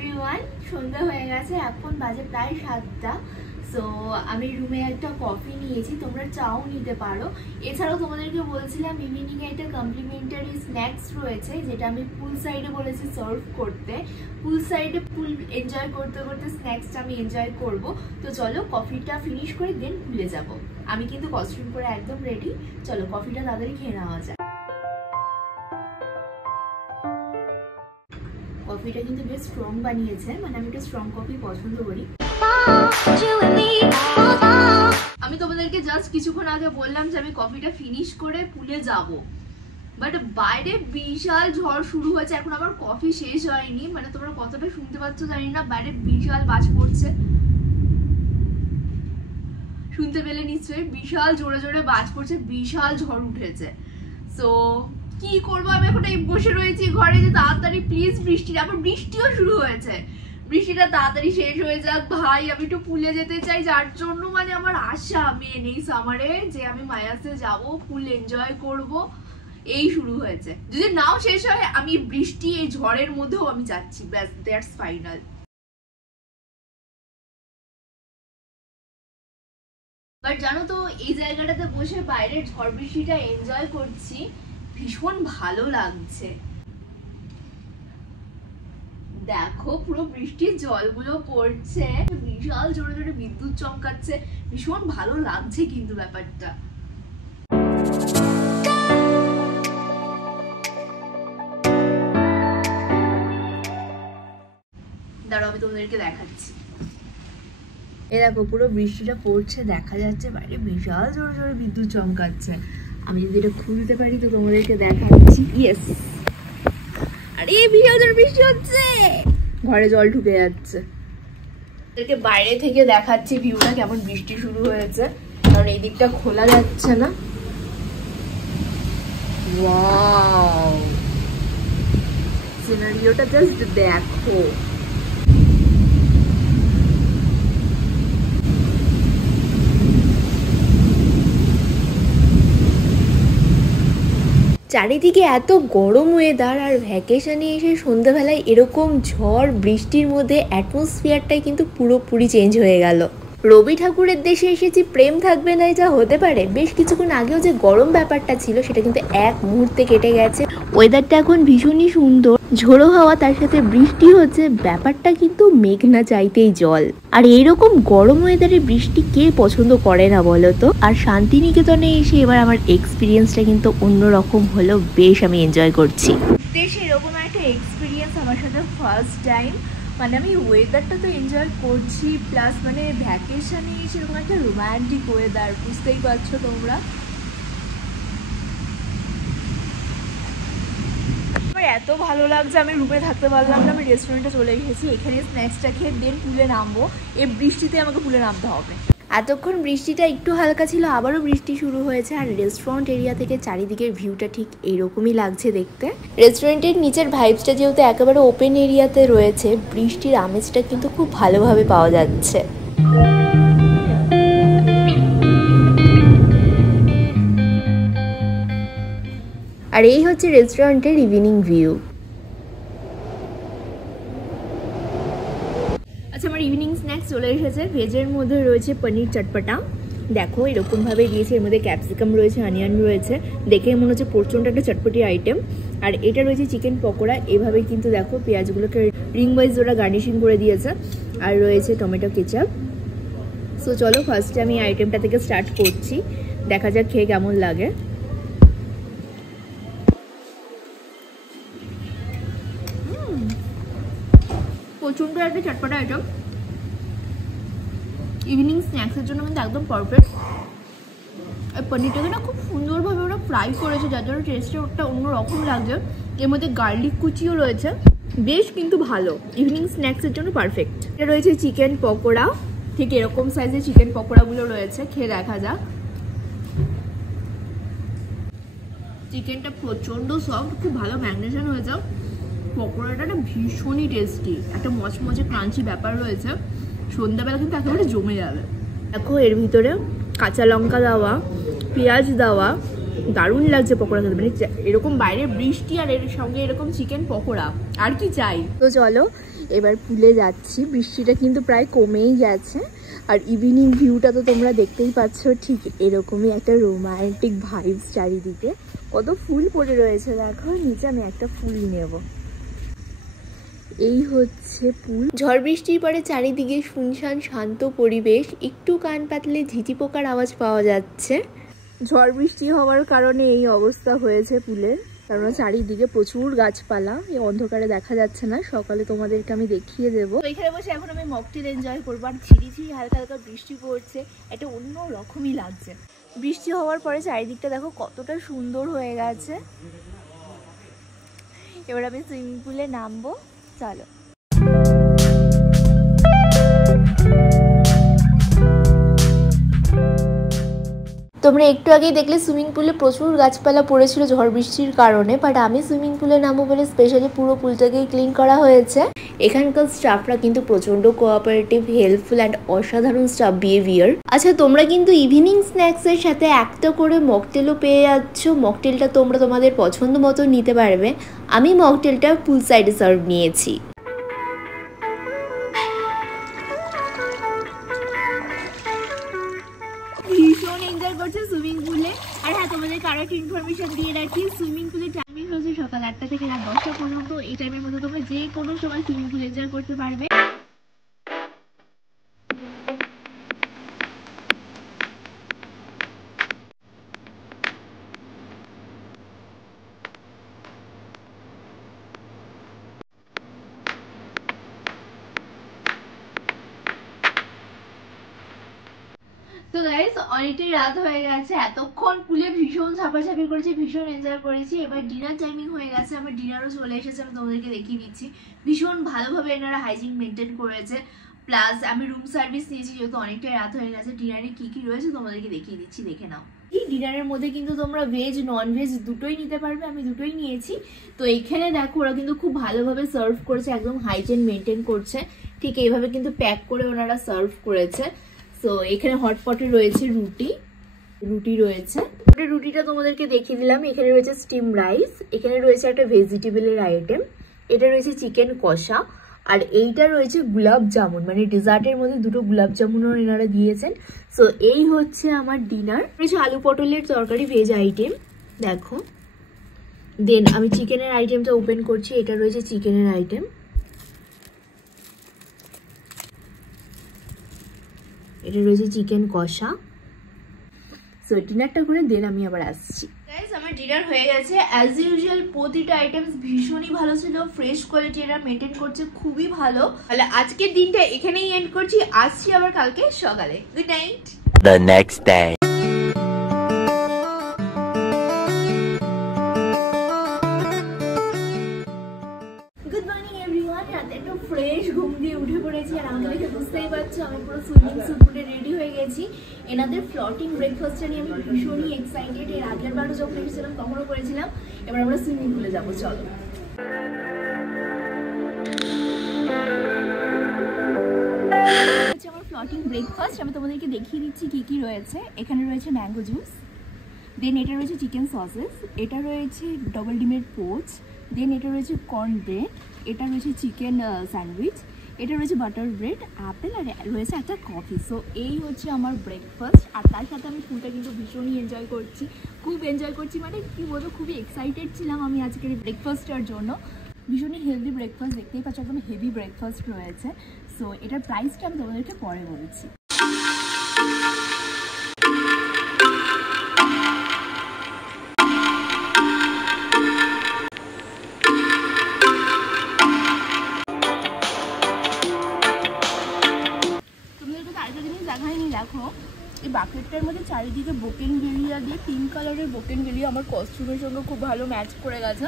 Everyone, সন্ধ্যা হয়ে গেছে, এখন বাজে প্রায় 7টা। সো আমি রুমে একটা কফি নিয়েছি, তোমরা চাও নিতে পারো। এছাড়াও তোমাদেরকে বলছিলাম ইভিনিংয়ে একটা কমপ্লিমেন্টারি স্ন্যাক্স রয়েছে, যেটা আমি পুল সাইডে বলেছি সার্ভ করতে। পুল সাইডে পুল এনজয় করতে করতে স্ন্যাক্সটা আমি এনজয় করব। তো চলো কফিটা ফিনিশ করে দেন পুলে যাব। আমি কিন্তু কস্টিউম করে একদম রেডি। চলো কফিটা তাড়াতাড়ি খেয়ে নেওয়া যায়। কফিটা কিন্তু বেশ স্ট্রং বানিয়েছে, মানে আমি একটু স্ট্রং কফি পছন্দ করি। আমি তোমাদেরকে জাস্ট কিছুক্ষণ আগে বললাম যে আমি কফিটা ফিনিশ করে পুলে যাব, বাট বাইরে বিশাল ঝড় শুরু হয়েছে। এখন আমার কফি শেষ হয়নি, মানে তোমরা কতটা শুনতে পাচ্ছ জানি না, বাইরে বিশাল বাজ পড়ছে, শুনতে পেলে নিশ্চয়ই। বিশাল জোরে জোরে বাজ পড়ছে, বিশাল ঝড় উঠেছে। সো কি করবো, আমি এখন এই বসে রয়েছি ঘরে যে তাড়াতাড়ি প্লিজ বৃষ্টি, আবার বৃষ্টিও শুরু হয়েছে, বৃষ্টিটা তাড়াতাড়ি শেষ হয়ে যাক ভাই। আমি একটু পুলে যেতে চাই, যার জন্য মানে আমার আশা মেন এই সামারে যে আমি মায়াসে যাব, ফুল এনজয় করব, এই শুরু হয়েছে। যদি নাও শেষ হয়, আমি বৃষ্টি এই ঝড়ের মধ্যেও আমি যাচ্ছি, ব্যাস দ্যাটস ফাইনাল। বাট জানো তো, এই জায়গাটাতে বসে বাইরের ঝড় বৃষ্টিটা এনজয় করছি, ভীষণ ভালো লাগছে। দেখো পুরো বৃষ্টির জলগুলো পড়ছে, বিশাল জোরে জোরে বিদ্যুৎ চমকাচ্ছে, ভীষণ ভালো লাগছে কিন্তু ব্যাপারটা। দাঁড়াও আমি তোমাদেরকে দেখাচ্ছি। এ দেখো পুরো বৃষ্টিটা পড়ছে, দেখা যাচ্ছে বাইরে বিশাল জোরে জোরে বিদ্যুৎ চমকাচ্ছে। আমি যদি এটা খুলতে পারি তো তোমাদেরকে দেখাচ্ছি। ইয়েস, আরে বিশাল জোরে বৃষ্টি হচ্ছে, ঘরে জল ঢুকে যাচ্ছে। এদেরকে বাইরে থেকে দেখাচ্ছি ভিউটা, কেমন বৃষ্টি শুরু হয়েছে, কারণ এই দিকটা খোলা যাচ্ছে না। ওয়াও, সিনারিওটা জাস্ট দেখো। চারিদিকে এত গরম ওয়েদার, আর ভ্যাকেশনে এসে সন্ধ্যাবেলায় এরকম ঝড় বৃষ্টির মধ্যে অ্যাটমসফিয়ারটাই কিন্তু পুরোপুরি চেঞ্জ হয়ে গেল। রবি ঠাকুরের দেশে এসেছি, প্রেম থাকবে না যা হতে পারে। বেশ কিছুক্ষণ আগেও যে গরম ব্যাপারটা ছিল সেটা কিন্তু এক মুহূর্তে কেটে গেছে। ওয়েদারটা এখন ভীষণই সুন্দর, ঝোড়ো হাওয়া, তার সাথে বৃষ্টি হচ্ছে, ব্যাপারটা কিন্তু মেঘ না চাইতেই জল। আর এইরকম গরম ওয়েদারে বৃষ্টি কে পছন্দ করে না বলো তো। আর শান্তিনিকেতনে এসে এবার আমার এক্সপিরিয়েন্সটা কিন্তু অন্যরকম হলো, বেশ আমি এনজয় করছি। দেশে এরকম একটা এক্সপিরিয়েন্স আমার সাথে ফার্স্ট টাইম, মানে আমি ওয়েদারটা তো এনজয় করছি, প্লাস মানে ভ্যাকেশনে সেরকম একটা রোম্যান্টিক ওয়েদার, বুঝতেই পারছো তোমরা। আমার এত ভালো লাগছে, আমি রুমে থাকতে পারলাম না, আমি রেস্টুরেন্টে চলে এসেছি। এখানে স্ন্যাক্সটা খেয়ে দেন পুলে নামবো। এই বৃষ্টিতে আমাকে পুলে নামতে হবে। এতক্ষণ বৃষ্টিটা একটু হালকা ছিল, আবারও বৃষ্টি শুরু হয়েছে। আর রেস্টুরেন্ট এরিয়া থেকে চারিদিকের ভিউটা ঠিক এইরকমই লাগছে দেখতে। রেস্টুরেন্টের নিচের ভাইবসটা যেহেতু একেবারে ওপেন এরিয়াতে রয়েছে, বৃষ্টির আমেজটা কিন্তু খুব ভালোভাবে পাওয়া যাচ্ছে। আর এই হচ্ছে রেস্টুরেন্টের ইভিনিং ভিউ। আচ্ছা, আমার ইভিনিং স্ন্যাক্স চলে এসেছে। ভেজের মধ্যে রয়েছে পনির চটপটা, দেখো এরকমভাবে দিয়েছে, এর মধ্যে ক্যাপসিকাম রয়েছে, অনিয়ন রয়েছে, দেখে মনে হচ্ছে প্রচণ্ড একটা চটপটি আইটেম। আর এটা রয়েছে চিকেন পকোড়া, এভাবে কিন্তু দেখো পেঁয়াজগুলোকে রিং ওয়াইজ ওরা গার্নিশিং করে দিয়েছে। আর রয়েছে টমেটো কেচাপ। সো চলো ফার্স্টে আমি আইটেমটা থেকে স্টার্ট করছি, দেখা যাক খেয়ে কেমন লাগে। প্রচণ্ড একটা চটপটা আইটেম, ইভিনিং স্ন্যাক্সের জন্য কিন্তু একদম পারফেক্ট। আর পনিরটাকে না খুব সুন্দরভাবে ওরা ফ্রাই করেছে, যার জন্য টেস্টটা অন্যরকম লাগছে। এর মধ্যে গার্লিক কুচিও রয়েছে, বেশ কিন্তু ভালো, ইভিনিং স্ন্যাক্সের জন্য পারফেক্ট। এটা রয়েছে চিকেন পকোড়া, ঠিক এরকম সাইজের চিকেন পকোড়াগুলো রয়েছে, খেয়ে দেখা যাক। চিকেনটা প্রচণ্ড সফট, খুব ভালো ম্যারিনেশন হয়েছে। পকোড়াটা না ভীষণই টেস্টি, একটা মচমচে ক্রাঞ্চি ব্যাপার রয়েছে, সন্ধ্যাবেলা কিন্তু একেবারে জমে যাবে। দেখো এর ভিতরে কাঁচা লঙ্কা দেওয়া, পেঁয়াজ দেওয়া, দারুণ লাগছে পকোড়া খেতে। মানে এরকম বাইরে বৃষ্টি আর এর সঙ্গে এরকম চিকেন পকোড়া, আর কি চাই। তো চলো এবার পুলে যাচ্ছি, বৃষ্টিটা কিন্তু প্রায় কমেই গেছে। আর ইভিনিং ভিউটা তো তোমরা দেখতেই পাচ্ছ, ঠিক এরকমই একটা রোমান্টিক ভাইবস চারিদিকে। কত ফুল পড়ে রয়েছে দেখো, নিচে আমি একটা ফুল নেব। এই হচ্ছে পুল। ঝড় বৃষ্টির পরে চারিদিকে শুনশান শান্ত পরিবেশ, একটু কান পাতলে ঝিঁঝি পোকার আওয়াজ পাওয়া যাচ্ছে। ঝড় বৃষ্টি হওয়ার কারণে এই অবস্থা হয়েছে পুলের, কারণ চারিদিকে প্রচুর গাছপালা, এই অন্ধকারে দেখা যাচ্ছে না, সকালে তোমাদেরকে আমি দেখিয়ে দেবো। এখানে বসে এখন আমি মকটেল এনজয় করবো, আর ঝিরিঝিরি হালকা হালকা বৃষ্টি পড়ছে, একটা অন্য রকমই লাগছে। বৃষ্টি হওয়ার পরে চারিদিকটা দেখো কতটা সুন্দর হয়ে গেছে। এবার আমি সুইমিং পুলে নামবো, চলো। তোমরা একটু আগেই দেখলে সুইমিং পুলে প্রচুর গাছপালা পড়েছিল ঝড় বৃষ্টির কারণে, বাট আমি সুইমিং পুলে নামবো বলে স্পেশালি পুরো পুলটাকেই ক্লিন করা হয়েছে। এখানকার স্টাফরা কিন্তু প্রচন্ড কোঅপারেটিভ, হেল্পফুল অ্যান্ড অসাধারণ স্টাফ বিহেভিয়ার। আচ্ছা, তোমরা কিন্তু ইভিনিং স্ন্যাক্সের সাথে একটা করে মকটেলও পেয়ে যাচ্ছ। মকটেলটা তোমরা তোমাদের পছন্দ মতো নিতে পারবে। আমি মকটেলটা পুল সাইডে সার্ভ নিয়েছি। ভীষণ এনজয় করছে সুইমিং পুলে। আর হ্যাঁ, তোমাদেরকে আরো একটা ইনফরমেশন দিয়ে রাখি, সুইমিং পুলের টাইমিং হচ্ছে সকাল 8টা থেকে রাত 10টা পর্যন্ত। এই টাইমের মধ্যে তোমরা যে কোনো সময় সুইমিং পুল এনজয় করতে পারবে। তো গাইস, অনেকটাই রাত হয়ে গেছে, এতক্ষণ পুলে ভীষণ ঝাপাঝাপি করেছি, ভীষণ এনজয় করেছি। এবার ডিনার টাইমিং হয়ে গেছে, আমার ডিনারও চলে এসেছে, আমি তোমাদেরকে দেখিয়ে দিচ্ছি। ভীষণ ভালোভাবে এনারা হাইজিন মেনটেন করেছে, প্লাস আমি রুম সার্ভিস নিয়েছি, যেহেতু অনেকটাই রাত হয়ে গেছে। ডিনারে কি কি রয়েছে তোমাদেরকে দেখিয়ে দিচ্ছি, দেখে নাও। এই ডিনারের মধ্যে কিন্তু তোমরা ভেজ নন ভেজ দুটোই নিতে পারবে, আমি দুটোই নিয়েছি। তো এখানে দেখো ওরা কিন্তু খুব ভালোভাবে সার্ভ করেছে, একদম হাইজিন মেনটেন করছে। ঠিক এইভাবে কিন্তু প্যাক করে ওনারা সার্ভ করেছে। তো এখানে হটপটে রয়েছে রুটি রয়েছে। রুটিটা তোমাদেরকে দেখিয়ে দিলাম। এখানে রয়েছে স্টিম রাইস, এখানে রয়েছে একটা ভেজিটেবলের আইটেম, এটা রয়েছে চিকেন কষা, আর এইটা রয়েছে গোলাপ জামুন, মানে ডেজার্টের মধ্যে দুটো গোলাপ জামুনও এনারা দিয়েছেন। সো এই হচ্ছে আমার ডিনার। রয়েছে আলু পটলের তরকারি, ভেজ আইটেম দেখো। দেন আমি চিকেনের আইটেমটা ওপেন করছি, এটা রয়েছে চিকেনের আইটেম, এটা রয়েছে চিকেন কষা। সো ডিনারটা করে দেন আমি আবার আসছি। গাইস, আমার ডিনার হয়ে গেছে। অ্যাজ ইউজুয়াল প্রতিটা আইটেমস ভীষণই ভালো ছিল, ফ্রেশ কোয়ালিটি এরা মেনটেন করছে, খুবই ভালো। তাহলে আজকের দিনটা এখানেই এন্ড করছি, আসছি আবার কালকে সকালে। Good night. The next day. Good morning everyone. রাতে একটু ফ্রেশ ঘুম দিয়ে উঠে পড়েছি, আর আমাকে দেখে বুঝতেই পারছো আমি পুরো সুইমিং স্যুট পরে রেডি হয়ে গেছি। এনাদের ফ্লোটিং ব্রেকফাস্টটা নিয়ে আমি ভীষণই এক্সাইটেড। এর আগের বারও যখন এসেছিলাম তখনও করেছিলাম। এবার আমরা সুইমিং পুলে যাবো, চলো। আমার ফ্লোটিং ব্রেকফাস্ট আমি তোমাদেরকে দেখিয়ে দিচ্ছি কি কি রয়েছে। এখানে রয়েছে ম্যাঙ্গো জুস, দেন এটা রয়েছে চিকেন সসেস, এটা রয়েছে ডবল ডিমের পোচ, দেন এটা রয়েছে কর্ন ব্রেড, এটা রয়েছে চিকেন স্যান্ডউইচ, এটা রয়েছে বাটার ব্রেড, অ্যাপেল, আর রয়েছে একটা কফি। সো এই হচ্ছে আমার ব্রেকফাস্ট। আর তার সাথে আমি ফুলটা কিন্তু ভীষণই এনজয় করছি, খুব এনজয় করছি, মানে কি বলবো, খুবই এক্সাইটেড ছিলাম আমি আজকের এই ব্রেকফাস্টের জন্য। ভীষণই হেলদি ব্রেকফাস্ট, দেখতেই পাচ্ছ একদম হেভি ব্রেকফাস্ট রয়েছে। সো এটার প্রাইসটা আমি তোমাদেরকে পরে বলছি। দেখো, এই বাকেটটার মধ্যে চারিদিকে বোকেন গেলিয়া দিয়ে, পিঙ্ক কালারের বোকেন গেলিয়া আমার কস্টিউমের সঙ্গে খুব ভালো ম্যাচ করে গেছে।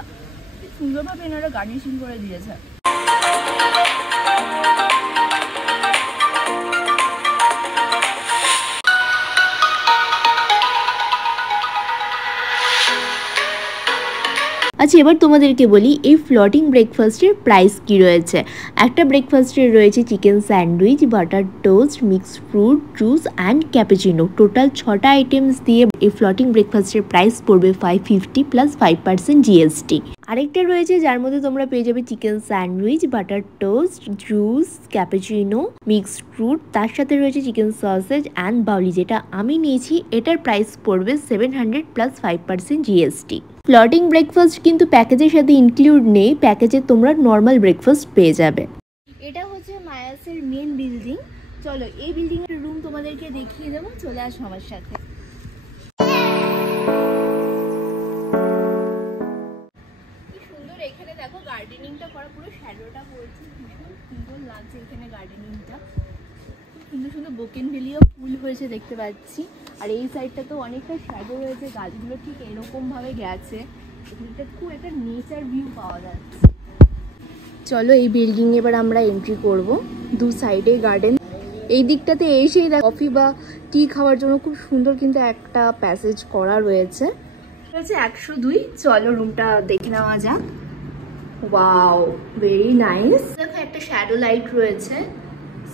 সুন্দরভাবে এনারা গার্নিশিং করে দিয়েছে। আচ্ছা এবার তোমাদেরকে বলি এই ফ্লোটিং ব্রেকফাস্টের প্রাইস কি রয়েছে। একটা ব্রেকফাস্টের রয়েছে chicken sandwich, butter toast, mixed fruit juice and cappuccino. Total 6টা আইটেমস দিয়ে এই ফ্লোটিং ব্রেকফাস্টের প্রাইস পড়বে 550 প্লাস 5% জিএসটি। আরেকটা রয়েছে যার মধ্যে তোমরা পেয়ে যাবে chicken sandwich, butter toast, juice, cappuccino, mixed fruit, তার সাথে রয়েছে চিকেন সসেজ অ্যান্ড বাউলি, যেটা আমি নিয়েছি। এটার প্রাইস পড়বে 700 প্লাস 5% জিএসটি। ফ্লোটিং ব্রেকফাস্ট কিন্তু প্যাকেজের সাথে ইনক্লুড নেই, প্যাকেজে তোমরা নর্মাল ব্রেকফাস্ট পেয়ে যাবে। এটা হচ্ছে মায়াসের মেন বিল্ডিং। চলো এই বিল্ডিং এর রুম তোমাদেরকে দেখিয়ে দেবো, চলে আসো আমার সাথে। কি সুন্দর এখানে দেখো গার্ডেনিংটা করা, পুরো শ্যাডোটা পড়ছে, ভীষণ সুন্দর লাগছে এখানে গার্ডেনিংটা। সুন্দর সুন্দর বোকেনভেলিয়া ফুল হয়েছে দেখতে পাচ্ছি। আর এই সাইডটা তো অনেকটা শ্যাডো রয়েছে, গাছগুলো ঠিক এরকম ভাবে গেছে, এখানটা খুব একটা নেচার ভিউ পাওয়া যাচ্ছে। চলো এই বিল্ডিং এবার আমরা এন্ট্রি করব। দু সাইডে গার্ডেন, এই দিকটাতে এসেই দেখ কফি বা টি খাওয়ার জন্য খুব সুন্দর কিন্তু একটা প্যাসেজ করা রয়েছে। 102। চলো রুমটা দেখে নেওয়া যাক। Wow, very nice. দেখো একটা শ্যাডো লাইট রয়েছে,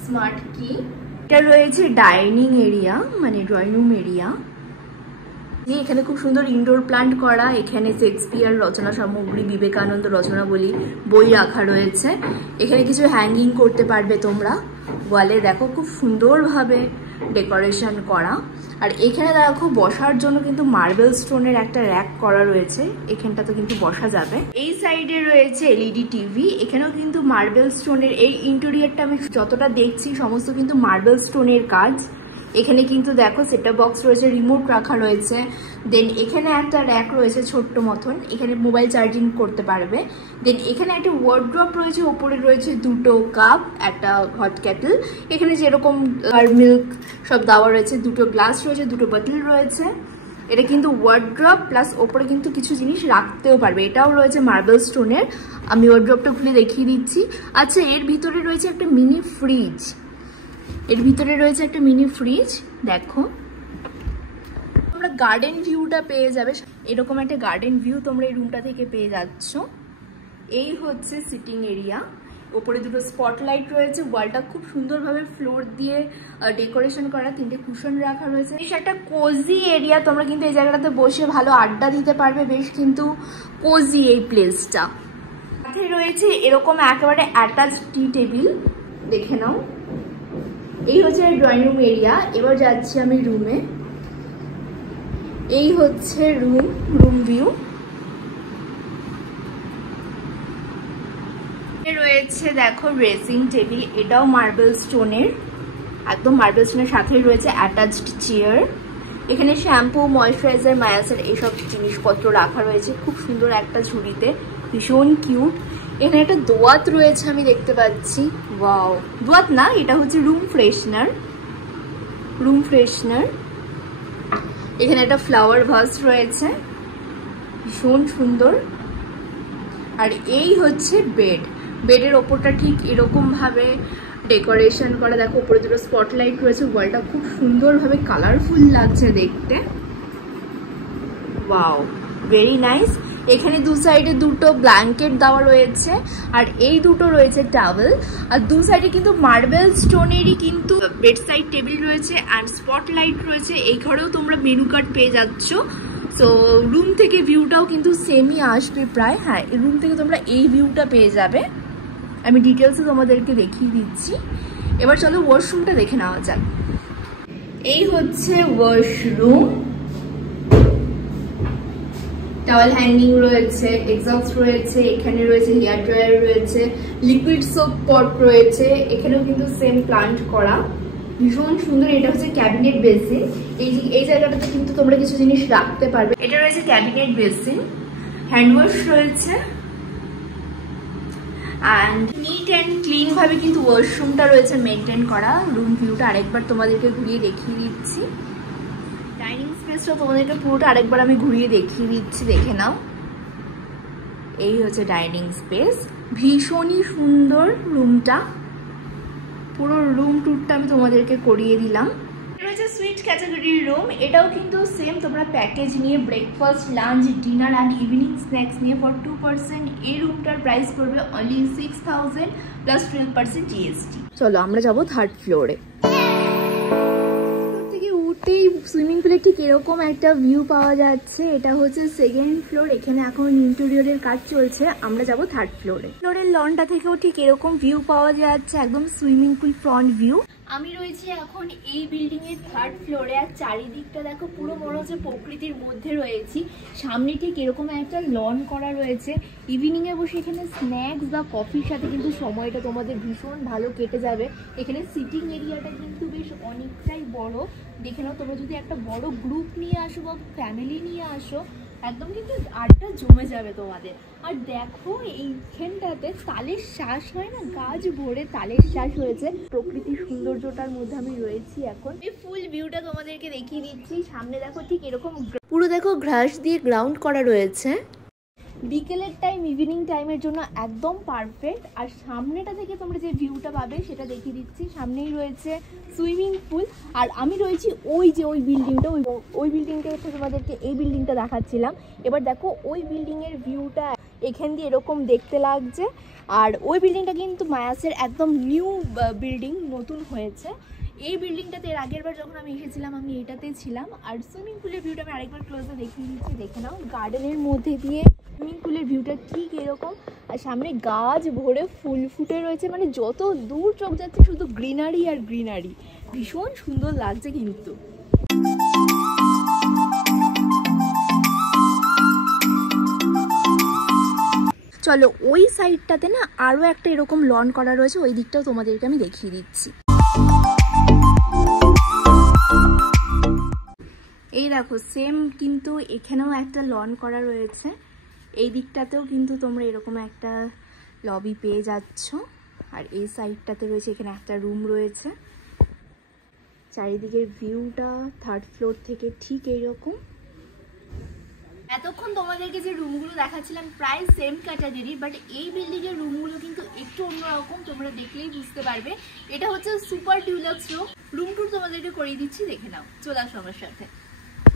স্মার্ট কি। এটা রয়েছে ডাইনিং এরিয়া, মানে ড্রয়িং রুম এরিয়া। এখানে খুব সুন্দর ইনডোর প্লান্ট করা। এখানে শেক্সপিয়ার রচনা সামগ্রী, বিবেকানন্দ রচনাবলী বই রাখা রয়েছে। এখানে কিছু হ্যাঙ্গিং করতে পারবে তোমরা। ওয়ালে দেখো খুব সুন্দরভাবে ডেকোরেশন করা। আর এখানে দেখো বসার জন্য কিন্তু মার্বেল স্টোনের একটা র্যাক করা রয়েছে, এখানটাতে কিন্তু বসা যাবে। এই সাইডে রয়েছে এলইডি টিভি, এখানেও কিন্তু মার্বেল স্টোনের। এই ইন্টেরিয়রটা আমি যতটা দেখছি সমস্ত কিন্তু মার্বেল স্টোনের কাজ। এখানে কিন্তু দেখো সেটআপ বক্স রয়েছে, রিমোট রাখা রয়েছে। দেন এখানে একটা র্যাক রয়েছে ছোট্ট মতন, এখানে মোবাইল চার্জিং করতে পারবে। দেন এখানে একটা ওয়ার্ড্রপ রয়েছে, ওপরে রয়েছে দুটো কাপ, একটা হট ক্যাটল, এখানে যেরকম মিল্ক সব দেওয়া রয়েছে, দুটো গ্লাস রয়েছে, দুটো বোতল রয়েছে। এটা কিন্তু ওয়ার্ড্রপ প্লাস ওপরে কিন্তু কিছু জিনিস রাখতেও পারবে। এটাও রয়েছে মার্বেল স্টোনের। আমি ওয়ার্ড্রপটা খুলে দেখিয়ে দিচ্ছি। আচ্ছা এর ভিতরে রয়েছে একটা মিনি ফ্রিজ, এর ভিতরে রয়েছে একটা মিনি ফ্রিজ। দেখো তোমরা গার্ডেন ভিউটা পেয়ে যাবে, এরকম একটা গার্ডেন ভিউ তোমরা এই রুমটা থেকে পেয়ে যাচ্ছ। এই হচ্ছে সিটিং এরিয়া, ওপরে দুটো স্পটলাইট রয়েছে, ওয়ালটা খুব সুন্দরভাবে ফ্লোর দিয়ে ডেকোরেশন করা, 3টে কুশন রাখা রয়েছে। বেশ একটা কোজি এরিয়া, তোমরা কিন্তু এই জায়গাটাতে বসে ভালো আড্ডা দিতে পারবে, বেশ কিন্তু কোজি এই প্লেসটা। সাথে রয়েছে এরকম একেবারে অ্যাটাচ টি টেবিল, দেখে নাও। এই হচ্ছে ড্রয়িং রুম এরিয়া। এবার যাচ্ছি আমি রুমে। এই হচ্ছে রুম ভিউ। রয়েছে দেখো ড্রেসিং টেবিল, এটাও মার্বেল স্টোনের, একদম মার্বেল স্টোনের সাথে রয়েছে অ্যাটাচড চেয়ার। এখানে শ্যাম্পু, ময়েশ্চারাইজার, মায়াসের এইসব জিনিসপত্র রাখা রয়েছে খুব সুন্দর একটা ঝুড়িতে, ভীষণ কিউট। এখানে একটা দোয়াত রয়েছে আমি দেখতে পাচ্ছি। ওয়াও, দোয়াত না, এটা হচ্ছে রুম ফ্রেশনার। এখানে একটা ফ্লাওয়ার ভাস রয়েছে, ভীষণ সুন্দর। আর এই হচ্ছে বেডের ওপরটা ঠিক এরকম ভাবে ডেকোরেশন করা। দেখো উপরে দুটো স্পটলাইট রয়েছে, ওয়ালটা খুব সুন্দরভাবে কালারফুল লাগছে দেখতে। Wow, very nice. এখানে দু সাইডে দুটো ব্ল্যাঙ্কেট দেওয়া রয়েছে, আর এই দুটো রয়েছে টাওয়েল। আর দু সাইডে কিন্তু মার্বেল স্টোনেরই কিন্তু বেড সাইড টেবিল রয়েছে অ্যান্ড স্পটলাইট রয়েছে। এই ঘরেও তোমরা মেনু কার্ড পেয়ে যাচ্ছ। সো রুম থেকে ভিউটাও কিন্তু সেমই আসবে প্রায়। হ্যাঁ, রুম থেকে তোমরা এই ভিউটা পেয়ে যাবে। আমি ডিটেলসে তোমাদেরকে দেখিয়ে দিচ্ছি। এবার চলো ওয়াশরুমটা দেখে নেওয়া যাক। এই হচ্ছে ওয়াশরুম, টাওয়েল হ্যাঙ্গিং রয়েছে, এক্সস্ট রয়েছে, এখানে রয়েছে হেয়ার ড্রায়ার রয়েছে, লিকুইড সোপ পট রয়েছে। এখানেও কিন্তু সেম প্লান্ট করা, ভীষণ সুন্দর। এটা হচ্ছে ক্যাবিনেট বেসিন। এই জায়গাটাতে কিন্তু তোমরা কিছু জিনিস রাখতে পারবে। এটা রয়েছে ক্যাবিনেট বেসিন, হ্যান্ড ওয়াশ রয়েছে অ্যান্ড নিট অ্যান্ড ক্লিন ভাবে কিন্তু ওয়াশরুমটা রয়েছে মেনটেন করা। রুম ভিউটা আরেকবার তোমাদেরকে ঘুরিয়ে দেখিয়ে দিচ্ছি। ডাইনিং স্পেসটা তোমাদেরকে পুরোটা আরেকবার আমি ঘুরিয়ে দেখিয়ে দিচ্ছি, দেখে নাও। এই হচ্ছে ডাইনিং স্পেস, ভীষণই সুন্দর রুমটা। পুরো রুম ট্যুরটা আমি তোমাদেরকে করিয়ে দিলাম। রয়েছে সুইট ক্যাটাগরির রুম, এটাও কিন্তু সেম তোমরা প্যাকেজ নিয়ে breakfast, lunch, dinner and evening snacks নিয়ে ফর 2%। এই রুমটার প্রাইস পড়বে অনলি 6000 প্লাস 12% জিএসটি। চলো আমরা যাবো 3rd ফ্লোরে। উঠেই সুইমিং পুলের ঠিক এরকম একটা ভিউ পাওয়া যাচ্ছে। এটা হচ্ছে 2nd ফ্লোর, এখানে এখন ইন্টেরিয়রের কাজ চলছে। আমরা যাবো 3rd ফ্লোরে। ফ্লোরের লনটা থেকেও ঠিক এরকম ভিউ পাওয়া যাচ্ছে, একদম সুইমিং পুল ফ্রন্ট ভিউ। আমি রয়েছি এখন এই বিল্ডিং এর 3rd ফ্লোরে, আর চারিদিকটা দেখো পুরো মনে হচ্ছে প্রকৃতির মধ্যে রয়েছি। সামনে ঠিক এরকম একটা লন করা রয়েছে। ইভিনিং এ বসে এখানে স্ন্যাক্স বা কফির সাথে কিন্তু সময়টা তোমাদের ভীষণ ভালো কেটে যাবে। এখানে সিটিং এরিয়াটা কিন্তু বেশ অনেকটাই বড়। দেখে নাও, তোমরা যদি একটা বড় গ্রুপ নিয়ে আসো বা ফ্যামিলি নিয়ে আসো, একদম কিন্তু আড্ডা জমে যাবে তোমাদের। আর দেখো এইখানটাতে তালের শ্বাস হয় না, গাছ ভরে তালের শ্বাস হয়েছে। প্রকৃতির সৌন্দর্যটার মধ্যে আমি রয়েছি এখন। এই ফুল ভিউটা তোমাদেরকে দেখিয়ে দিচ্ছি। সামনে দেখো ঠিক এরকম পুরো দেখো ঘাস দিয়ে গ্রাউন্ড করা রয়েছে। বিকেলের টাইম, ইভিনিং টাইমের জন্য একদম পারফেক্ট। আর সামনেটা থেকে তোমরা যে ভিউটা পাবে সেটা দেখিয়ে দিচ্ছি। সামনেই রয়েছে সুইমিং পুল, আর আমি রয়েছি ওই বিল্ডিংটা, ওই বিল্ডিংটা তোমাদেরকে এই বিল্ডিংটা দেখাচ্ছিলাম। এবার দেখো ওই বিল্ডিংয়ের ভিউটা এখান দিয়ে এরকম দেখতে লাগছে। আর ওই বিল্ডিংটা কিন্তু মায়াসের একদম নিউ বিল্ডিং, নতুন হয়েছে। এই বিল্ডিংটাতে এর আগের বার যখন আমি এসেছিলাম আমি এটাতেই ছিলাম। আর সুইমিং পুলের ভিউটা আমি আরেকবার ক্লোজে দেখিয়ে দিচ্ছি, দেখে নাও। গার্ডেনের মধ্যে দিয়ে সুইমিং পুলের ভিউটা ঠিক এরকম, আর সামনে গাছ ভরে ফুল ফুটে রয়েছে। মানে যত দূর চোখ যাচ্ছে শুধু গ্রিনারি আর গ্রিনারি, ভীষণ সুন্দর লাগছে কিন্তু। চলো ওই সাইডটাতে না আরও একটা এরকম লন করা রয়েছে, ওই দিকটাও তোমাদেরকে আমি দেখিয়ে দিচ্ছি। এই দেখো সেম কিন্তু এখানেও একটা লন করা রয়েছে। এই দিকটাতেও কিন্তু তোমরা এরকম একটা লবি পেয়ে যাচ্ছ। আর এই সাইডটাতে রয়েছে, এখানে একটা রুম রয়েছে। চারিদিকের ভিউটা 3rd ফ্লোর থেকে ঠিক এইরকম। এতক্ষণ তোমাদেরকে যে রুমগুলো দেখাচ্ছিলাম প্রায় সেম ক্যাটাগরি, বাট এই বিল্ডিংয়ের রুমগুলো কিন্তু একটু অন্যরকম, তোমরা দেখলেই বুঝতে পারবে। এটা হচ্ছে সুপার ডিউলাক্স রুম টুর তোমাদেরকে করিয়ে দিচ্ছি, দেখে নাও। চলে আসো আমার সাথে।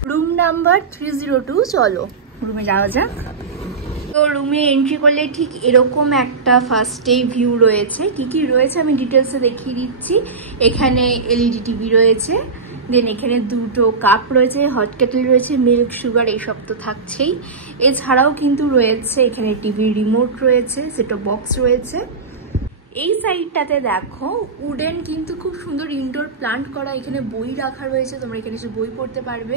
রুম নাম্বার 302, চলো রুমে যাওয়া যাক। তো রুমে এন্ট্রি করলে ঠিক এরকম একটা ফার্স্টেই ভিউ রয়েছে। কি কি রয়েছে আমি ডিটেলসে দেখিয়ে দিচ্ছি। এখানে এলইডি টিভি রয়েছে, দেন এখানে দুটো কাপ রয়েছে, হট কেটেল রয়েছে, মিল্ক, সুগার এইসব তো থাকছেই। এছাড়াও কিন্তু রয়েছে এখানে টিভি রিমোট রয়েছে, সেটঅপ বক্স রয়েছে। এই সাইডটাতে দেখো উডেন কিন্তু খুব সুন্দর ইনডোর প্লান্ট করা, এখানে বই রাখা রয়েছে, তোমরা এখানে এসে বই পড়তে পারবে।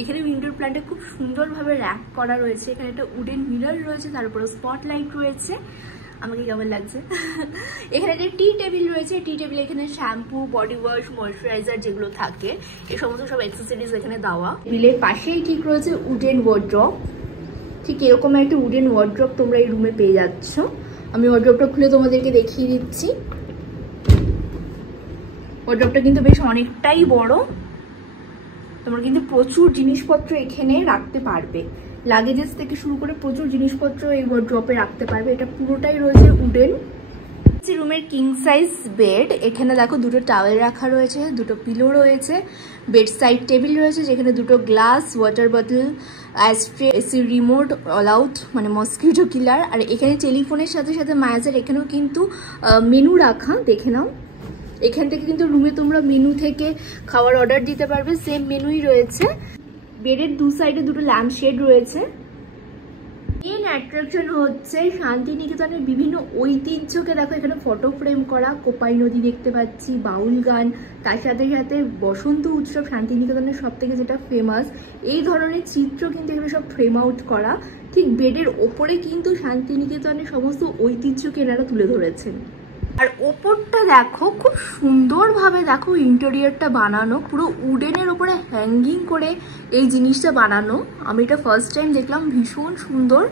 এখানে ইনডোর প্লান্টে খুব সুন্দরভাবে র্যাক করা রয়েছে। এখানে একটা উডেন মিরর রয়েছে, তার উপরে স্পটলাইট রয়েছে। আমাকে কেমন লাগছে। এখানে একটা টি টেবিল রয়েছে, টি টেবিল এখানে শ্যাম্পু, বডি ওয়াশ, ময়শ্চারাইজার যেগুলো থাকে এই সমস্ত সব অ্যাক্সেসরিজ এখানে দেওয়া। টেবিলের পাশেই ঠিক রয়েছে উডেন ওয়ার্ড্রপ। ঠিক এরকম একটা উডেন ওয়ার্ড্রপ তোমরা এই রুমে পেয়ে যাচ্ছ। আমি ওয়ার্ড্রপটা খুলে তোমাদেরকে দেখিয়ে দিচ্ছি। ওয়ার্ড্রপটা কিন্তু বেশ অনেকটাই বড়, তোমরা কিন্তু প্রচুর জিনিসপত্র এখানে রাখতে পারবে। লাগেজেস থেকে শুরু করে প্রচুর জিনিসপত্র এই ওয়ার্ড্রপে রাখতে পারবে। এটা পুরোটাই রয়েছে উডেন। রুমের কিং সাইজ বেড, এখানে দেখো দুটো টাওয়েল রাখা রয়েছে, দুটো পিলো রয়েছে, বেড সাইড টেবিল রয়েছে যেখানে দুটো গ্লাস, ওয়াটার বোতল, ashtray, AC remote, all out মানে মসকিউটো কিলার। আর এখানে টেলিফোনের সাথে সাথে মায়াজের এখানেও কিন্তু মেনু রাখা, দেখে নাও। এখান থেকে কিন্তু রুমে তোমরা মেনু থেকে খাবার অর্ডার দিতে পারবে, সেম মেনুই রয়েছে। বেডের দু সাইডে দুটো ল্যাম্প শেড রয়েছে। মেন অ্যাট্রাকশন হচ্ছে শান্তিনিকেতনের বিভিন্ন ঐতিহ্যকে দেখো এখানে ফটো ফ্রেম করা। কোপাই নদী দেখতে পাচ্ছি, বাউল গান, তার সাথে সাথে বসন্ত উৎসব শান্তিনিকেতনের সব থেকে যেটা ফেমাস, এই ধরনের চিত্র কিন্তু এখানে সব ফ্রেম আউট করা। ঠিক বেডের ওপরে কিন্তু শান্তিনিকেতনের সমস্ত ঐতিহ্যকে এনারা তুলে ধরেছেন। আর ওপরটা দেখো খুব সুন্দরভাবে দেখো ইন্টেরিয়রটা বানানো, পুরো উডেনের ওপরে হ্যাঙ্গিং করে এই জিনিসটা বানানো। আমি এটা ফার্স্ট টাইম দেখলাম, ভীষণ সুন্দর,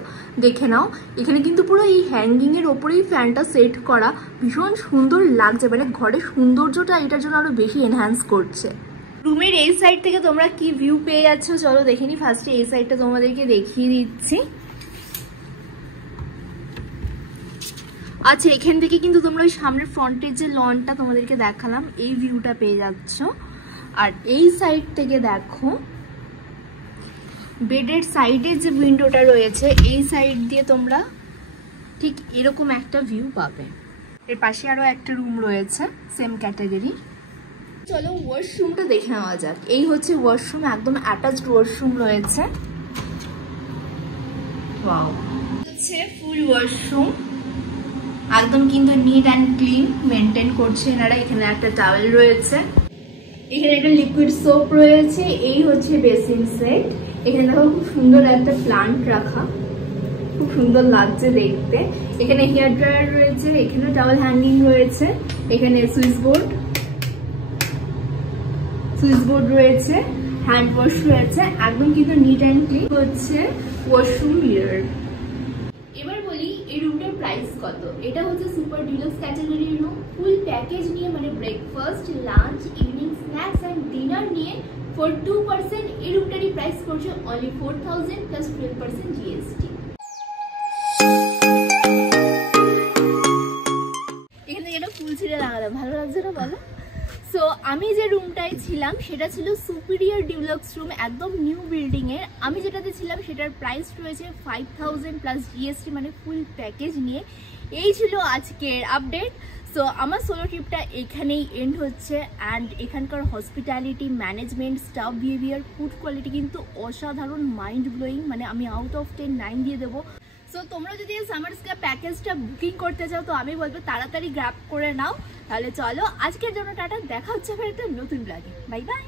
দেখে নাও। এখানে কিন্তু পুরো এই হ্যাঙ্গিংয়ের ওপরেই ফ্যানটা সেট করা, ভীষণ সুন্দর লাগছে, মানে ঘরের সৌন্দর্যটা এটার জন্য আরো বেশি এনহ্যান্স করছে। রুমের এই সাইড থেকে তোমরা কি ভিউ পেয়ে যাচ্ছ চলো দেখে নি। ফার্স্টে এই সাইডটা তোমাদেরকে দেখিয়ে দিচ্ছি। আচ্ছা, এখান থেকে কিন্তু তোমরা ওই সামনের ফ্রন্টের যে লনটা তোমাদেরকে দেখালাম এই ভিউটা পেয়ে যাচ্ছ। আর এই সাইড থেকে দেখো বেডের সাইডে যে উইন্ডোটা রয়েছে এই সাইড দিয়ে তোমরা ঠিক এরকম একটা ভিউ পাবে। এর পাশে আরো একটা রুম রয়েছে সেম ক্যাটাগরি। চলো ওয়াশরুমটা দেখে নেওয়া যাক। এই হচ্ছে ওয়াশরুম, একদম অ্যাটাচড ওয়াশরুম রয়েছে। ওয়াও, হচ্ছে ফুল ওয়াশরুম, একদম কিন্তু নিট অ্যান্ড ক্লিন মেনটেন করছে এনারা। এখানে একটা টাওয়েল রয়েছে, এখানে একটা লিকুইড সোপ রয়েছে। এই হচ্ছে বেসিন সেট। এখানে দেখো খুব সুন্দর একটা প্লান্ট রাখা, খুব সুন্দর লাগছে দেখতে। এখানে হেয়ার ড্রায়ার রয়েছে, এখানে টাওয়েল হ্যাঙ্গিং রয়েছে, এখানে সুইচ বোর্ড রয়েছে, হ্যান্ড ওয়াশ রয়েছে, একদম কিন্তু নিট অ্যান্ড ক্লিন হচ্ছে ওয়াশরুম মিরর। এবার বলি এই রুমটার প্রাইস কত। এটা হচ্ছে সুপার ডিলাক্স ক্যাটাগরির রুম, ফুল প্যাকেজ নিয়ে মানে breakfast, lunch, evening snacks and dinner নিয়ে ফর 2 পারসন এই রুমটারই প্রাইস পড়ছে অনলি 4000 প্লাস 12% জিএসটি। এখানে একটা ফুল ছিঁড়ে লাগালাম, ভালো লাগছে না বলো? সো আমি যে রুমটায় ছিলাম সেটা ছিল সুপিরিয়র ডিলাক্স রুম, একদম নিউ বিল্ডিং এর। আমি যেটাতে ছিলাম সেটার প্রাইস রয়েছে 5000 প্লাস জিএসটি মানে ফুল প্যাকেজ নিয়ে। এই ছিল আজকের আপডেট। সো আমার সোলো ট্রিপটা এখানেই এন্ড হচ্ছে। অ্যান্ড এখানকার hospitality, management, staff behaviour, food quality কিন্তু অসাধারণ, মাইন্ড ব্লোয়িং, মানে আমি আউট অফ 10 9 দিয়ে দেবো। সো তোমরা যদি এই সামার স্ক্যাপ প্যাকেজটা বুকিং করতে চাও তো আমি বলবো তাড়াতাড়ি গ্র্যাব করে নাও। তাহলে চলো আজকের জন্য টাটা, দেখা হচ্ছে ফের একটা নতুন ব্লগে। Bye bye.